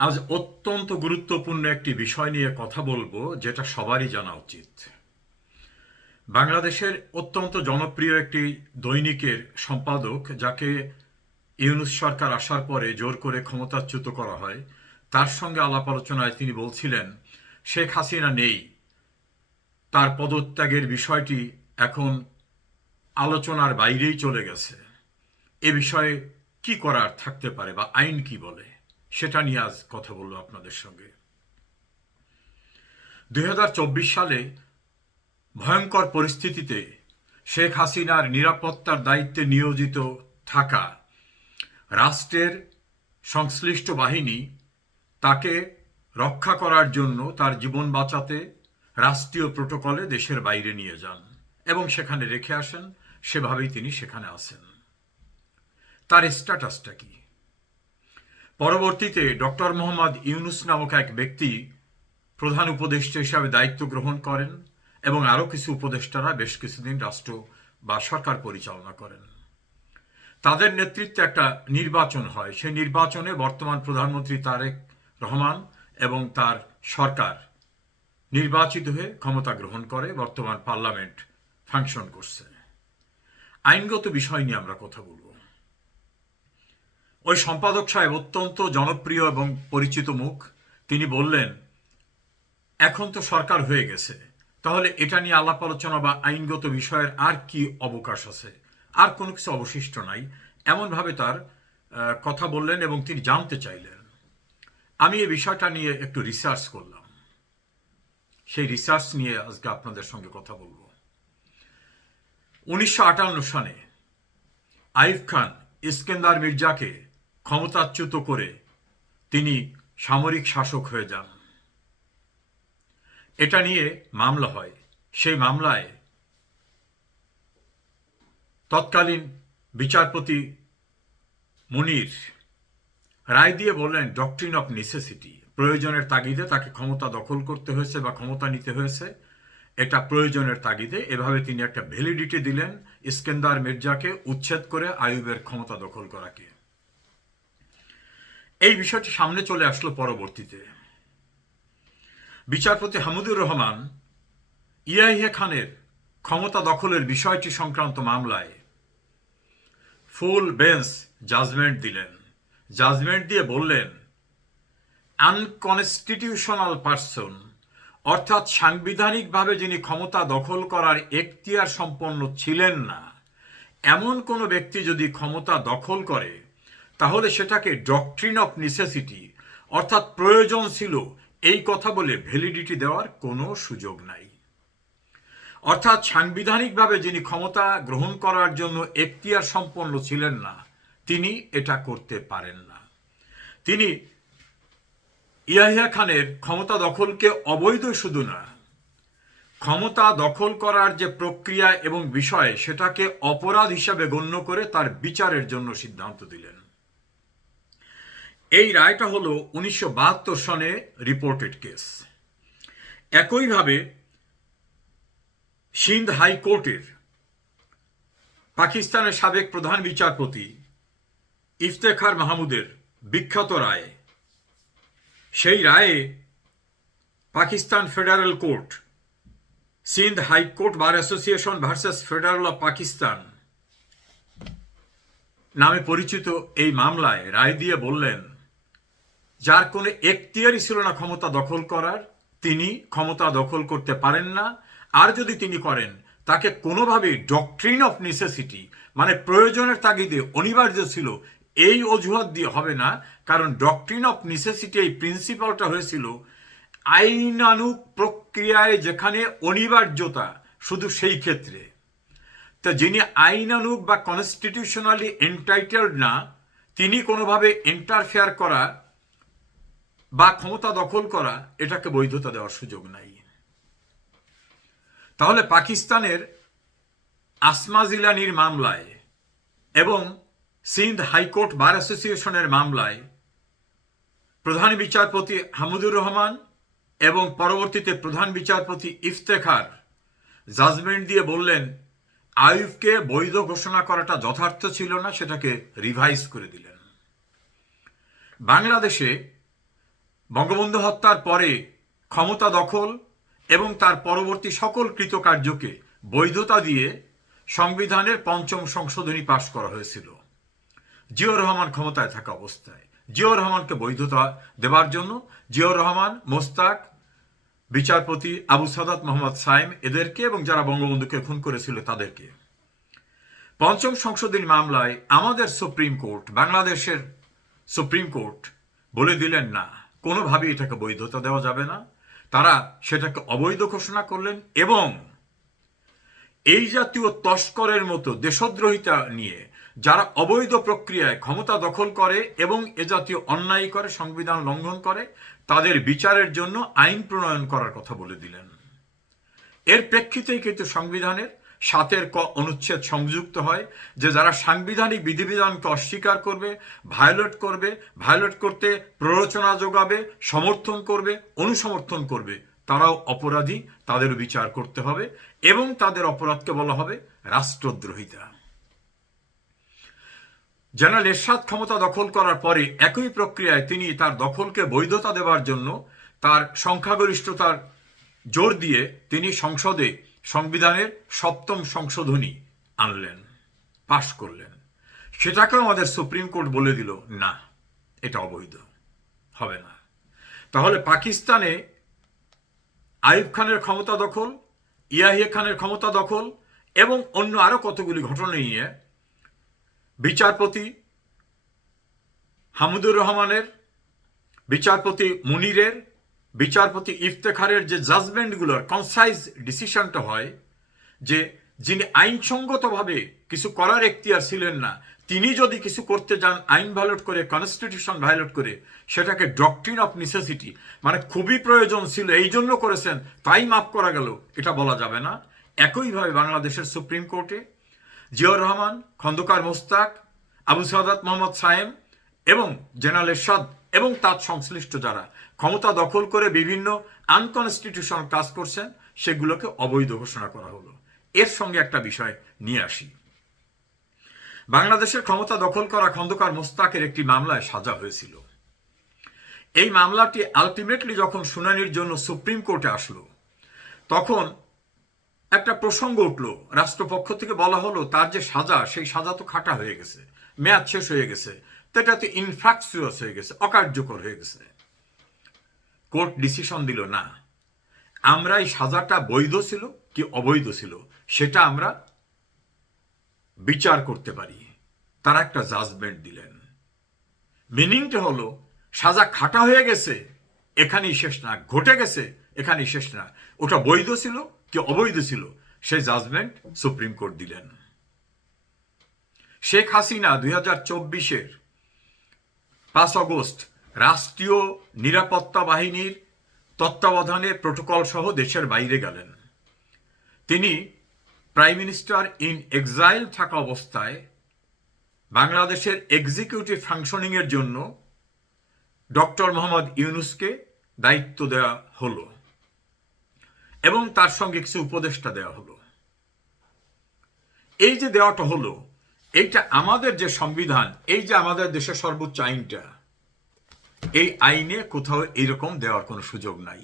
আজ অত্যন্ত গুরুত্বপূর্ণ একটি বিষয় নিয়ে কথা বলবো, যেটা সবারই জানা উচিত। বাংলাদেশের অত্যন্ত জনপ্রিয় একটি দৈনিকের সম্পাদক, যাকে ইউনূস সরকার আসার পরে জোর করে ক্ষমতাচ্যুত করা হয়, তার সঙ্গে আলাপ আলোচনায় তিনি বলছিলেন শেখ হাসিনা নেই, তার পদত্যাগের বিষয়টি এখন আলোচনার বাইরেই চলে গেছে। এ বিষয়ে কি করার থাকতে পারে বা আইন কি বলে, সেটা নিয়ে আজ কথা বলবো আপনাদের সঙ্গে। ২০২৪ সালে ভয়ঙ্কর পরিস্থিতিতে শেখ হাসিনার নিরাপত্তার দায়িত্বে নিয়োজিত থাকা রাষ্ট্রের সংশ্লিষ্ট বাহিনী তাকে রক্ষা করার জন্য তার জীবন বাঁচাতে রাষ্ট্রীয় প্রোটোকলে দেশের বাইরে নিয়ে যান এবং সেখানে রেখে আসেন। সেভাবেই তিনি সেখানে আসেন। তার স্ট্যাটাসটা কি? পরবর্তীতে ডক্টর মোহাম্মদ ইউনূস নামক এক ব্যক্তি প্রধান উপদেষ্টা হিসাবে দায়িত্ব গ্রহণ করেন এবং আরও কিছু উপদেষ্টারা বেশ কিছুদিন রাষ্ট্র বা সরকার পরিচালনা করেন। তাদের নেতৃত্বে একটা নির্বাচন হয়। সেই নির্বাচনে বর্তমান প্রধানমন্ত্রী তারেক রহমান এবং তার সরকার নির্বাচিত হয়ে ক্ষমতা গ্রহণ করে। বর্তমান পার্লামেন্ট ফাংশন করছে। আইনগত বিষয় নিয়ে আমরা কথা বলবো। ওই সম্পাদক সাহেব অত্যন্ত জনপ্রিয় এবং পরিচিত মুখ। তিনি বললেন, এখন তো সরকার হয়ে গেছে, তাহলে এটা নিয়ে আলাপ আলোচনা বা আইনগত বিষয়ের আর কি অবকাশ আছে? আর কোনো কিছু অবশিষ্ট নাই, এমনভাবে তার কথা বললেন এবং তিনি জানতে চাইলেন। আমি এই বিষয়টা নিয়ে একটু রিসার্চ করলাম। সেই রিসার্চ নিয়ে আজকে আপনাদের সঙ্গে কথা বলবো। ১৯৫৮ সালে আইয়ুব খান ইস্কেন্দার মির্জাকে ক্ষমতাচ্যুত করে তিনি সামরিক শাসক হয়ে যান। এটা নিয়ে মামলা হয়। সেই মামলায় তৎকালীন বিচারপতি মুনির রায় দিয়ে বললেন ডক্ট্রিন অফ নেসেসিটি, প্রয়োজনের তাগিদে তাকে ক্ষমতা দখল করতে হয়েছে বা ক্ষমতা নিতে হয়েছে, এটা প্রয়োজনের তাগিদে। এভাবে তিনি একটা ভ্যালিডিটি দিলেন ইস্কেন্দার মির্জাকে উচ্ছেদ করে আইয়ুবের ক্ষমতা দখল করাকে। এই বিষয়টি সামনে চলে আসলো পরবর্তীতে। বিচারপতি হামিদুর রহমান ইয়াহিয়া খানের ক্ষমতা দখলের বিষয়টি সংক্রান্ত মামলায় ফুল বেঞ্চ জাজমেন্ট দিলেন। জাজমেন্ট দিয়ে বললেন, আনকনস্টিটিউশনাল পারসন, অর্থাৎ সাংবিধানিকভাবে যিনি ক্ষমতা দখল করার এখতিয়ার সম্পন্ন ছিলেন না, এমন কোনো ব্যক্তি যদি ক্ষমতা দখল করে, তাহলে সেটাকে ডক্ট্রিন অফ নেসেসিটি, অর্থাৎ প্রয়োজন ছিল, এই কথা বলে ভ্যালিডিটি দেওয়ার কোনো সুযোগ নাই। অর্থাৎ সাংবিধানিকভাবে যিনি ক্ষমতা গ্রহণ করার জন্য এখতিয়ার সম্পন্ন ছিলেন না, তিনি এটা করতে পারেন না। তিনি ইয়াহিয়া খানের ক্ষমতা দখলকে অবৈধ শুধু না, ক্ষমতা দখল করার যে প্রক্রিয়া এবং বিষয়, সেটাকে অপরাধ হিসাবে গণ্য করে তার বিচারের জন্য সিদ্ধান্ত দিলেন। এই রায়টা হলো ১৯৭২ সনে রিপোর্টেড কেস। একইভাবে সিন্ধ হাইকোর্টের পাকিস্তানের সাবেক প্রধান বিচারপতি ইফতেখার মাহমুদের বিখ্যাত রায়, সেই রায়ে Pakistan federal court, Sindh high court bar association versus federal of Pakistan নামে পরিচিত এই মামলায় রায় দিয়ে বললেন, যার কোনো এখতিয়ারই ছিল না ক্ষমতা দখল করার, তিনি ক্ষমতা দখল করতে পারেন না। আর যদি তিনি করেন, তাকে কোনোভাবেই ডক্ট্রিন অফ নেসেসিটি, মানে প্রয়োজনের তাগিদে অনিবার্য ছিল, এই অজুহাত দিয়ে হবে না। কারণ ডক্ট্রিন অফ নেসেসিটি, এই প্রিন্সিপালটা হয়েছিল আইনানুগ প্রক্রিয়ায় যেখানে অনিবার্যতা, শুধু সেই ক্ষেত্রে। তা যিনি আইনানুগ বা কনস্টিটিউশনালি এন্টাইটেলড না, তিনি কোনোভাবে ইন্টারফেয়ার করা বা ক্ষমতা দখল করা, এটাকে বৈধতা দেওয়ার সুযোগ নাই। তাহলে পাকিস্তানের আসমা জিলানির মামলায় এবং সিন্ধ হাইকোর্ট বার অ্যাসোসিয়েশনের মামলায় প্রধান বিচারপতি হামিদুর রহমান এবং পরবর্তীতে প্রধান বিচারপতি ইফতেখার জাজমেন্ট দিয়ে বললেন, আইয়ুবকে বৈধ ঘোষণা করাটা যথার্থ ছিল না, সেটাকে রিভাইজ করে দিলেন। বাংলাদেশে বঙ্গবন্ধু হত্যার পরে ক্ষমতা দখল এবং তার পরবর্তী সকল কৃতকার্যকে বৈধতা দিয়ে সংবিধানের পঞ্চম সংশোধনী পাশ করা হয়েছিল জিয়াউর রহমান ক্ষমতায় থাকা অবস্থায়। জিয়াউর রহমানকে বৈধতা দেওয়ার জন্য জিয়াউর রহমান, মোস্তাক, বিচারপতি আবু সাদাত মোহাম্মদ সাইম এদেরকে এবং যারা বঙ্গবন্ধুকে খুন করেছিল তাদেরকে পঞ্চম সংশোধনী মামলায় আমাদের সুপ্রিম কোর্ট, বাংলাদেশের সুপ্রিম কোর্ট বলে দিলেন না, কোনোভাবেই এটাকে বৈধতা দেওয়া যাবে না। তারা সেটাকে অবৈধ ঘোষণা করলেন এবং এই জাতীয় তস্করের মতো দেশদ্রোহিতা নিয়ে যারা অবৈধ প্রক্রিয়ায় ক্ষমতা দখল করে এবং এ জাতীয় অন্যায় করে, সংবিধান লঙ্ঘন করে, তাদের বিচারের জন্য আইন প্রণয়ন করার কথা বলে দিলেন। এর প্রেক্ষিতেই কিন্তু সংবিধানের ৭-এর ক অনুচ্ছেদ সংযুক্ত হয় যে যারা সাংবিধানিক বিধিবিধানকে অস্বীকার করবে, ভায়োলেট করতে প্ররোচনা যোগাবে, সমর্থন করবে, অনুসমর্থন করবে, তারাও অপরাধী, তাদেরও বিচার করতে হবে এবং তাদের অপরাধকে বলা হবে রাষ্ট্রদ্রোহিতা। জেনারেল এরশাদ ক্ষমতা দখল করার পরে একই প্রক্রিয়ায় তিনি তার দখলকে বৈধতা দেওয়ার জন্য তার সংখ্যাগরিষ্ঠতার জোর দিয়ে তিনি সংসদে সংবিধানের ৭ম সংশোধনী আনলেন, পাশ করলেন। সেটাকেও আমাদের সুপ্রিম কোর্ট বলে দিল না, এটা অবৈধ, হবে না। তাহলে পাকিস্তানে আইয়ুব খানের ক্ষমতা দখল, ইয়াহিয়া খানের ক্ষমতা দখল এবং অন্য আরো কতগুলি ঘটনা নিয়ে বিচারপতি হামিদুর রহমানের, বিচারপতি মুনিরের, বিচারপতি ইফতেখারের যে জাজমেন্টগুলোর কনসাইজ ডিসিশনটা হয় যে যিনি আইনসঙ্গতভাবে কিছু করার এখতিয়ার ছিলেন না, তিনি যদি কিছু করতে যান আইন ভায়োলেট করে, কনস্টিটিউশন ভায়োলেট করে, সেটাকে ডক্ট্রিন অফ নেসেসিটি, মানে খুবই প্রয়োজন ছিল এই জন্য করেছেন তাই মাফ করা গেল, এটা বলা যাবে না। একইভাবে বাংলাদেশের সুপ্রিম কোর্টে জিয়াউর রহমান, খন্দকার মোস্তাক, আবু সাদাত মোহাম্মদ সায়েম এবং জেনারেল এরশাদ এবং তার সংশ্লিষ্ট যারা ক্ষমতা দখল করে বিভিন্ন আনকনস্টিটিউশনাল কাজ করছেন সেগুলোকে অবৈধ ঘোষণা করা হলো। এর সঙ্গে একটা বিষয় নিয়ে আসি। বাংলাদেশের ক্ষমতা দখল করা খন্দকার মোস্তাকের একটি মামলায় সাজা হয়েছিল। এই মামলাটি আলটিমেটলি যখন শুনানির জন্য সুপ্রিম কোর্টে আসলো তখন একটা প্রসঙ্গ উঠল, রাষ্ট্রপক্ষ থেকে বলা হলো তার যে সাজা, সেই সাজা তো খাটা হয়ে গেছে, মেয়াদ শেষ হয়ে গেছে, তো এটা তো ইনফ্রাকচুয়াস হয়ে গেছে, অকার্যকর হয়ে গেছে। কোর্ট ডিসিশন দিল না, আমরা এই সাজাটা বৈধ ছিল কি অবৈধ ছিল সেটা আমরা বিচার করতে পারি। তারা একটা জাজমেন্ট দিলেন। মিনিংটা হলো সাজা খাটা হয়ে গেছে এখানেই শেষ না, ঘটে গেছে এখানেই শেষ না, ওটা বৈধ ছিল কি অবৈধ ছিল সেই জাজমেন্ট সুপ্রিম কোর্ট দিলেন। শেখ হাসিনা 2024-এর 5 আগস্ট রাষ্ট্রীয় নিরাপত্তা বাহিনীর তত্ত্বাবধানে প্রটোকল সহ দেশের বাইরে গেলেন। তিনি প্রাইম মিনিস্টার ইন এক্সাইল থাকা অবস্থায় বাংলাদেশের এক্সিকিউটিভ ফাংশনিংয়ের জন্য ডক্টর মোহাম্মদ ইউনূসকে দায়িত্ব দেওয়া হলো এবং তার সঙ্গে কিছু উপদেষ্টা দেওয়া হলো। এই যে দেওয়াটা হলো, এইটা আমাদের যে সংবিধান, এই যে আমাদের দেশের সর্বোচ্চ আইনটা, এই আইনে কোথাও এইরকম দেওয়ার কোনো সুযোগ নাই।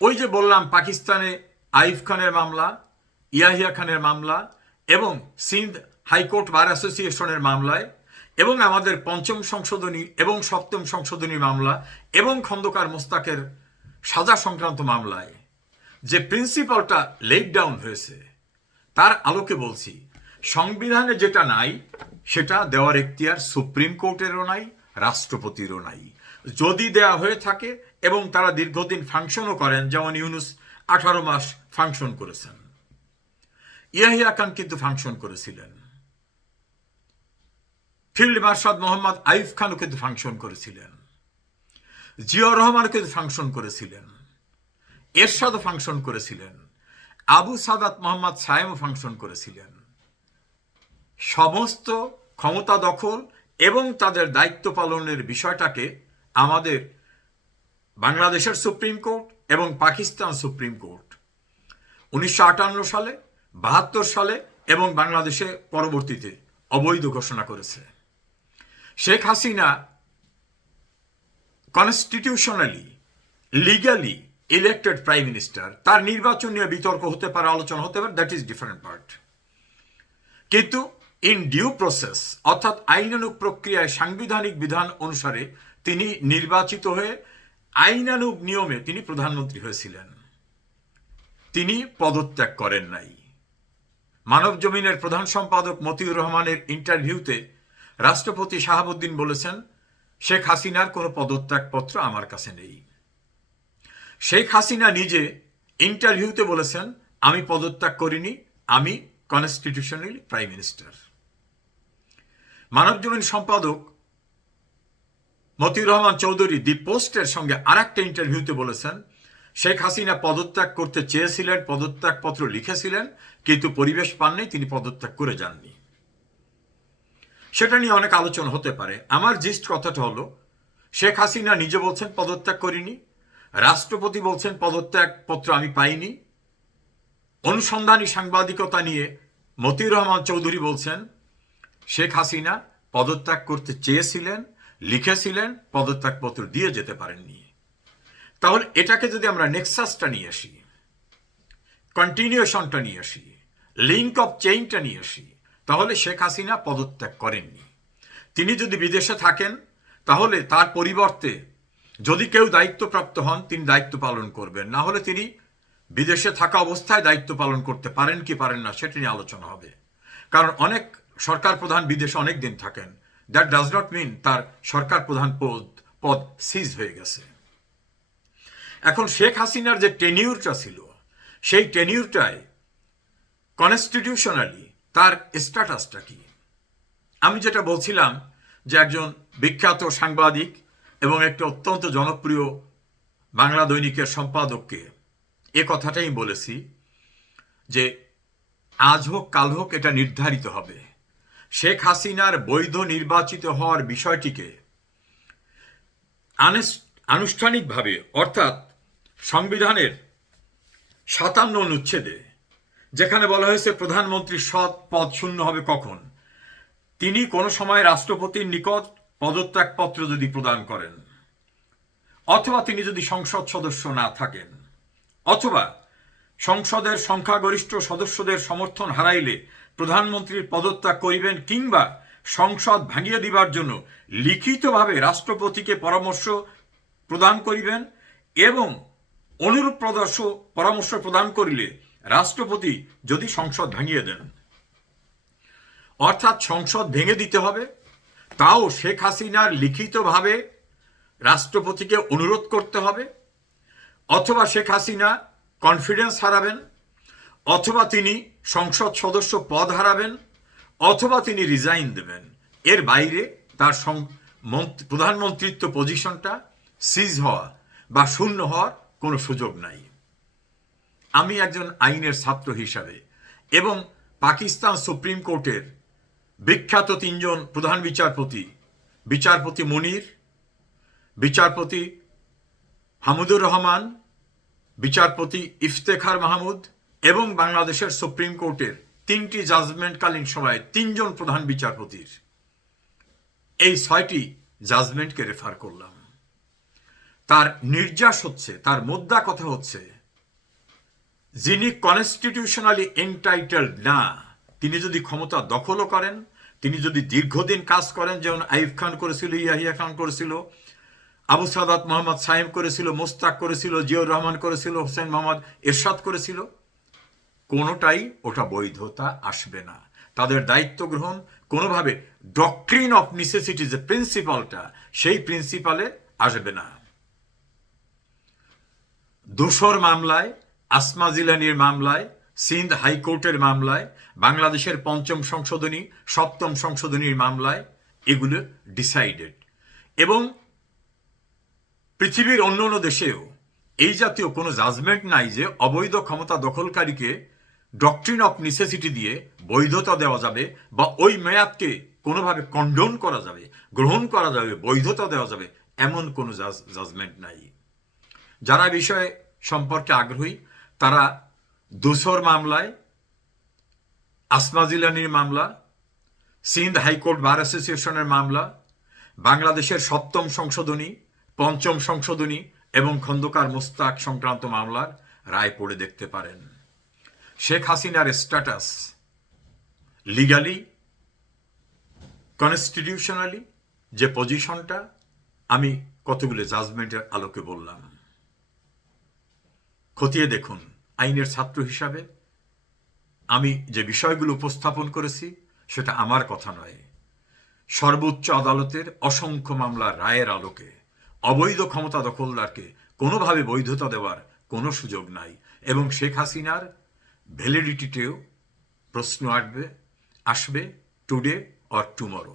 ওই যে বললাম পাকিস্তানে আইয়ুব খানের মামলা, ইয়াহিয়া খানের মামলা এবং সিন্ধ হাইকোর্ট বার অ্যাসোসিয়েশনের মামলায় এবং আমাদের 5ম সংশোধনী এবং 7ম সংশোধনী মামলা এবং খন্দকার মোস্তাকের সাজা সংক্রান্ত মামলায় যে প্রিন্সিপালটা লেট ডাউন হয়েছে, তার আলোকে বলছি সংবিধানে যেটা নাই সেটা দেওয়ার এখতিয়ার সুপ্রিম কোর্টেরও নাই, রাষ্ট্রপতিরও নাই। যদি দেয়া হয়ে থাকে এবং তারা দীর্ঘদিন ফাংশনও করেন, যেমন ইউনূস 18 মাস ফাংশন করেছেন, ইয়াহিয়া খান কিন্তু ফাংশন করেছিলেন, ফিল্ড মার্শাল মোহাম্মদ আইয়ুব খানও কিন্তু ফাংশন করেছিলেন, জিয়াউর রহমানও কিন্তু ফাংশন করেছিলেন, এরশাদও ফাংশন করেছিলেন, আবু সাদাত মোহাম্মদ সায়েমও ফাংশন করেছিলেন। সমস্ত ক্ষমতা দখল এবং তাদের দায়িত্ব পালনের বিষয়টাকে আমাদের বাংলাদেশের সুপ্রিম কোর্ট এবং পাকিস্তান সুপ্রিম কোর্ট 1958 সালে, 72 সালে এবং বাংলাদেশে পরবর্তীতে অবৈধ ঘোষণা করেছে। Sheikh Hasina constitutionally legally elected prime minister, তার নির্বাচন নিয়ে বিতর্ক হতে পারে, আলোচনা হতে পারে, দ্যাট ইজ ডিফারেন্ট পার্ট। কিন্তু ইন ডিউ প্রসেস, অর্থাৎ আইনানুগ প্রক্রিয়ায় সাংবিধানিক বিধান অনুসারে তিনি নির্বাচিত হয়ে আইনানুগ নিয়মে তিনি প্রধানমন্ত্রী হয়েছিলেন, তিনি পদত্যাগ করেন নাই। মানব জমিনের প্রধান সম্পাদক মতিউর রহমানের ইন্টারভিউতে রাষ্ট্রপতি শাহাবুদ্দিন বলেছেন, শেখ হাসিনার কোনো পদত্যাগপত্র আমার কাছে নেই। শেখ হাসিনা নিজে ইন্টারভিউতে বলেছেন, আমি পদত্যাগ করিনি, আমি কনস্টিটিউশনাল প্রাইম মিনিস্টার। মানব জমিন সম্পাদক মতিউর রহমান চৌধুরী দি পোস্টের সঙ্গে আরেকটা ইন্টারভিউতে বলেছেন, শেখ হাসিনা পদত্যাগ করতে চেয়েছিলেন, পদত্যাগপত্র লিখেছিলেন, কিন্তু পরিবেশ পাননি, তিনি পদত্যাগ করে যাননি। সেটা নিয়ে অনেক আলোচনা হতে পারে। আমার জিস্ট কথাটা হলো, শেখ হাসিনা নিজে বলছেন পদত্যাগ করিনি, রাষ্ট্রপতি বলছেন পদত্যাগপত্র আমি পাইনি। অনুসন্ধানী সাংবাদিকতা নিয়ে মতিউর রহমান চৌধুরী বলছেন, শেখ হাসিনা পদত্যাগ করতে চেয়েছিলেন, লিখেছিলেন, পদত্যাগপত্র দিয়ে যেতে পারেননি। তাহলে এটাকে যদি আমরা নেক্সাসটা নিয়ে আসি, কন্টিনিউশনটা নিয়ে আসি, লিঙ্ক অফ চেইনটা নিয়ে আসি, তাহলে শেখ হাসিনা পদত্যাগ করেননি। তিনি যদি বিদেশে থাকেন, তাহলে তার পরিবর্তে যদি কেউ দায়িত্বপ্রাপ্ত হন, তিনি দায়িত্ব পালন করবেন। না হলে তিনি বিদেশে থাকা অবস্থায় দায়িত্ব পালন করতে পারেন কি পারেন না, সেটা নিয়ে আলোচনা হবে। কারণ অনেক সরকার প্রধান বিদেশে অনেক দিন থাকেন, দ্যাট ডাজ নট মিন তার সরকার প্রধান পদ সিজ হয়ে গেছে। এখন শেখ হাসিনার যে টেনিউরটা ছিল, সেই টেনিউরটায় কনস্টিটিউশনালি তার স্ট্যাটাসটা কি? আমি যেটা বলছিলাম যে একজন বিখ্যাত সাংবাদিক এবং একটি অত্যন্ত জনপ্রিয় বাংলা দৈনিকের সম্পাদককে এ কথাটাই বলেছি যে আজ হোক কাল হোক এটা নির্ধারিত হবে, শেখ হাসিনার বৈধ নির্বাচিত হওয়ার বিষয়টিকে আনুষ্ঠানিকভাবে, অর্থাৎ সংবিধানের ৫৭ অনুচ্ছেদে যেখানে বলা হয়েছে প্রধানমন্ত্রীর পদ শূন্য হবে কখন, তিনি কোনো সময় রাষ্ট্রপতির নিকট পদত্যাগপত্র যদি প্রদান করেন, অথবা তিনি যদি সংসদ সদস্য না থাকেন, অথবা সংসদের সংখ্যাগরিষ্ঠ সদস্যদের সমর্থন হারাইলে প্রধানমন্ত্রীর পদত্যাগ করিবেন, কিংবা সংসদ ভাঙিয়ে দিবার জন্য লিখিতভাবে রাষ্ট্রপতিকে পরামর্শ প্রদান করিবেন, এবং অনুরূপ পরামর্শ প্রদান করিলে রাষ্ট্রপতি যদি সংসদ ভাঙিয়ে দেন, অর্থাৎ সংসদ ভেঙে দিতে হবে, তাও শেখ হাসিনার লিখিতভাবে রাষ্ট্রপতিকে অনুরোধ করতে হবে, অথবা শেখ হাসিনা কনফিডেন্স হারাবেন, অথবা তিনি সংসদ সদস্য পদ হারাবেন, অথবা তিনি রিজাইন দেবেন। এর বাইরে তার প্রধানমন্ত্রিত্ব পজিশনটা সিজ হওয়া বা শূন্য হওয়ার কোনো সুযোগ নাই। আমি একজন আইনের ছাত্র হিসাবে এবং পাকিস্তান সুপ্রিম কোর্টের বিখ্যাত ৩ জন প্রধান বিচারপতি, বিচারপতি মুনির, বিচারপতি হামুদুর রহমান, বিচারপতি ইফতেখার মাহমুদ এবং বাংলাদেশের সুপ্রিম কোর্টের ৩টি জাজমেন্টকালীন সময়ে ৩ জন প্রধান বিচারপতির এই ৬টি জাজমেন্টকে রেফার করলাম। তার নির্যাস হচ্ছে, তার মোদ্দা কথা হচ্ছে, যিনি কনস্টিটিউশনালি এন্টাইটেলড না, তিনি যদি ক্ষমতা দখলও করেন, তিনি যদি দীর্ঘদিন কাজ করেন, যেমন আইয়ুব খান করেছিল, ইয়াহিয়া খান করেছিল, আবু সাদাত মোহাম্মদ সাইম করেছিল, মোস্তাক করেছিল, জিয়াউর রহমান করেছিল, হোসেন মোহাম্মদ এরশাদ করেছিল, কোনোটাই ওটা বৈধতা আসবে না। তাদের দায়িত্ব গ্রহণ কোনোভাবে ডক্ট্রিন অফ নেসেসিটি যে প্রিন্সিপালটা, সেই প্রিন্সিপালে আসবে না। দোসর মামলায়, আসমা জিলানির মামলায়, সিন্ধ হাইকোর্টের মামলায়, বাংলাদেশের ৫ম সংশোধনী, ৭ম সংশোধনীর মামলায় এগুলো ডিসাইডেড। এবং পৃথিবীর অন্য অন্য দেশেও এই জাতীয় কোনো জাজমেন্ট নাই যে অবৈধ ক্ষমতা দখলকারীকে ডক্ট্রিন অফ নেসেসিটি দিয়ে বৈধতা দেওয়া যাবে বা ওই মেয়াদকে কোনোভাবে কন্ডোন করা যাবে, গ্রহণ করা যাবে, বৈধতা দেওয়া যাবে, এমন কোনো জাজমেন্ট নাই। যারা বিষয় সম্পর্কে আগ্রহী তারা দোসর মামলায়, আসমা জিলানির মামলা, সিন্ধ হাইকোর্ট বার অ্যাসোসিয়েশনের মামলা, বাংলাদেশের ৭ম সংশোধনী, ৫ম সংশোধনী এবং খন্দকার মোস্তাক সংক্রান্ত মামলার রায় পড়ে দেখতে পারেন। শেখ হাসিনার স্ট্যাটাস লিগালি, কনস্টিটিউশনালি যে পজিশনটা আমি কতগুলো জাজমেন্টের আলোকে বললাম, খতিয়ে দেখুন। আইনের ছাত্র হিসাবে আমি যে বিষয়গুলো উপস্থাপন করেছি সেটা আমার কথা নয়, সর্বোচ্চ আদালতের অসংখ্য মামলার রায়ের আলোকে অবৈধ ক্ষমতা দখলদারকে কোনোভাবে বৈধতা দেওয়ার কোনো সুযোগ নাই, এবং শেখ হাসিনার ভ্যালিডিটিতেও প্রশ্ন আসবে টুডে অর টুমরো।